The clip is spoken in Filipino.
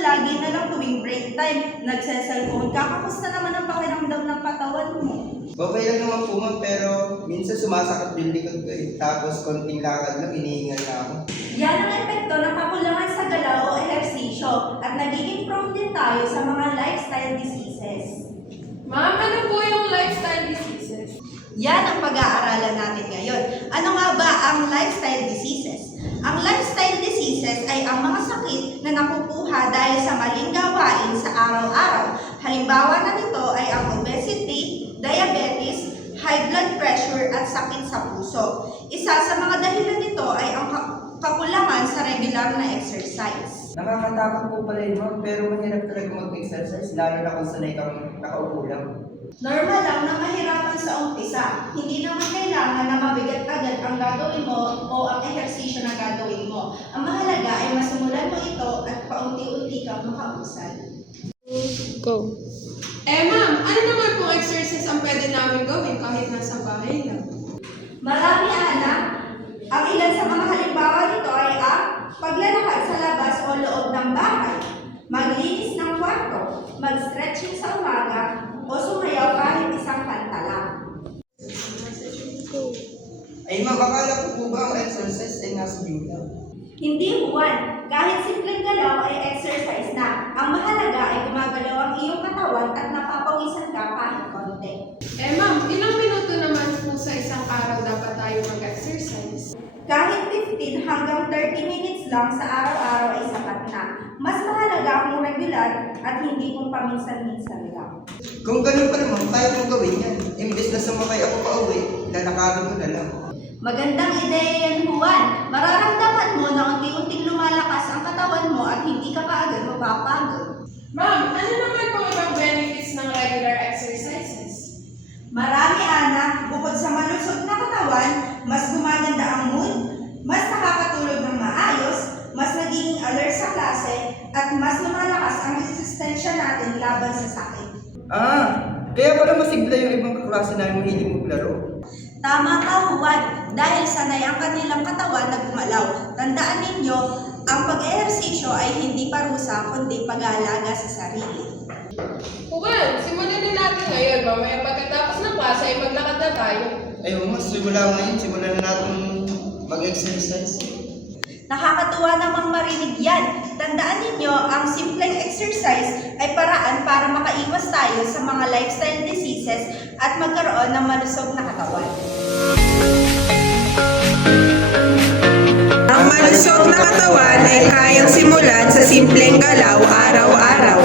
lagi na lang tuwing break time, nagse-cellphone ka. Kamusta naman ang pakiramdam ng katawan mo? Okay lang naman po ma'am, pero minsan sumasakit yung likod ko eh. Tapos konting lakad lang, hinihingal na ako. Yan ang epekto ng kakulangan sa galaw o ehersisyo at nagiging prone din tayo sa mga lifestyle diseases. Ma'am, ano po yung lifestyle diseases? Yan ang pag-aaralan natin ngayon. Ano nga ba ang lifestyle diseases? Ang lifestyle diseases ay ang mga sakit na nakukuha dahil sa maling gawain sa araw-araw. Halimbawa na nito ay ang obesity, diabetes, high blood pressure at sakit sa puso. Isa sa mga dahilan nito ay ang kakulangan sa regular na exercise. Nakakatakot po pala yun ma'am, pero mahirap talaga mag-exercise, lalo na kung sanay kang nakaupo lang. Normal lang na mahirapan sa umpisa. Hindi naman kailangan na mabigat agad ang gagawin mo o ang ehersisyo na gagawin mo. Ang mahalaga ay masimulan mo ito at paunti-unti kang makausad. Go. Ma'am, ano naman pong exercise ang pwede namin gawin kahit nasa bahay lang? Marami, anak. Ang ilan sa mga halimbawa nito ay ang paglalakad sa labas o loob ng bahay, maglinis ng kwarto, mag-stretching sa umaga, o sumayaw kahit isang kanta lang. Ay ma'am, akala ko po ba ang exercise ay nasa gym lang? Hindi, Juan. Kahit simpleng galaw ay exercise na. Ang mahalaga ay gumagalaw ang iyong katawan at napapawisan ka kahit konti. Ma'am, ilang minuto naman po sa isang araw dapat tayo mag-exercise? Kahit 15 hanggang 30 minutes lang sa araw-araw ay sapat na. Mas mahalaga kung regular at hindi kung paminsan-minsan lang. Kung ganun pa naman, kaya kong gawin yan. Imbes na sumakay ako pa uwi, lalakarin ko na lang. Magandang ideya yan, Juan. Mararamdaman mo na unti-unting lumalakas ang katawan mo at hindi ka kaagad mapapagod. Ma'am, ano naman pong ibang benefits ng regular exercises? Marami, anak. Bukod sa malusog na katawan, mas gumaganda ang mood, mas nakakatulog ng maayos, mas nagiging alert sa klase, at mas lumalakas ang resistensya natin laban sa sakit. Kaya pala masigla yung ibang kaklase namin mahilig maglaro. Tama ka, Juan. Dahil sanay ang kanilang katawan na gumalaw. Tandaan ninyo, ang pag-ehersisyo ay hindi parusa, kundi pag-aalaga sa sarili. Juan, simulan na natin ngayon. Mamaya pagkatapos ng klase ay maglakad na tayo. Ay mas simula ngayon, simulan na natin mag-exercise. Nakakatuwa namang marinig yan. Tandaan ninyo, ang simpleng exercise ay paraan para makaiwas tayo sa mga lifestyle diseases at magkaroon ng malusog na katawan. Ang malusog na katawan ay kayang simulan sa simpleng galaw araw-araw.